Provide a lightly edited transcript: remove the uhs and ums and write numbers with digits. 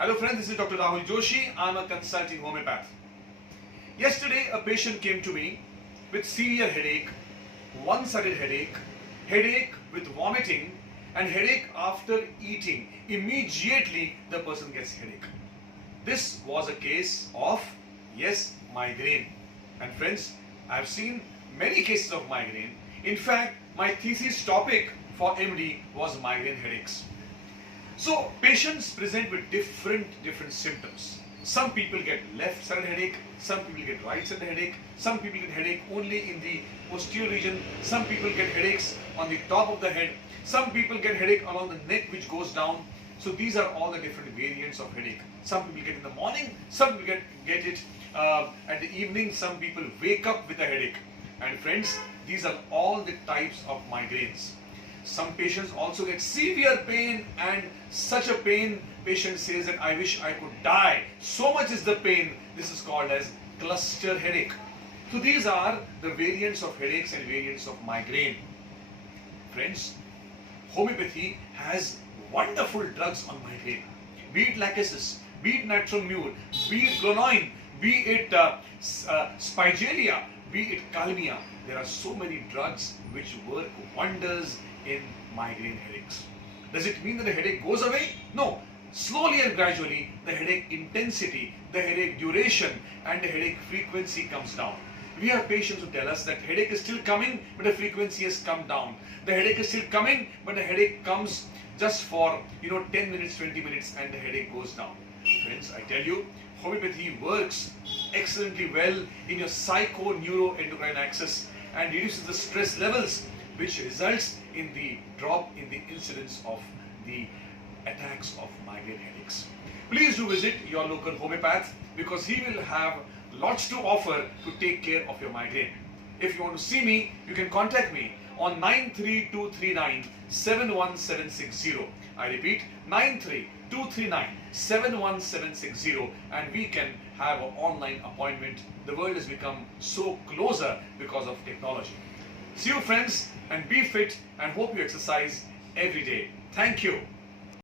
Hello friends, this is Dr. Rahul Joshi. I'm a consulting homeopath. Yesterday a patient came to me with severe headache, one-sided headache, headache with vomiting and headache after eating. Immediately the person gets headache. This was a case of, yes, migraine. And friends, I've seen many cases of migraine. In fact, my thesis topic for MD was migraine headaches. So patients present with different symptoms. Some people get left-sided headache, some people get right-sided headache, some people get headache only in the posterior region, some people get headaches on the top of the head, some people get headache along the neck which goes down. So these are all the different variants of headache. Some people get in the morning, some people get it at the evening, some people wake up with a headache. And friends, these are all the types of migraines. Some patients also get severe pain, and such a pain, patient says that I wish I could die. So much is the pain. This is called as cluster headache. So these are the variants of headaches and variants of migraine. Friends, homeopathy has wonderful drugs on migraine. Be it lachesis, be it natromure, be it glonoine, be it spigelia, be it kalmia. There are so many drugs which work wonders in migraine headaches. Does it mean that the headache goes away? No. Slowly and gradually, the headache intensity, the headache duration, and the headache frequency comes down. We have patients who tell us that headache is still coming, but the frequency has come down. The headache is still coming, but the headache comes just for 10 minutes, 20 minutes, and the headache goes down. Friends, I tell you, homeopathy works excellently well in your psycho-neuroendocrine axis and reduces the stress levels, which results in the drop in the incidence of the attacks of migraine headaches. Please do visit your local homeopath because he will have lots to offer to take care of your migraine. If you want to see me, you can contact me on 93239-71760. I repeat, 93239-71760, and we can have an online appointment. The world has become so closer because of technology. See you friends, and be fit, and hope you exercise every day. Thank you.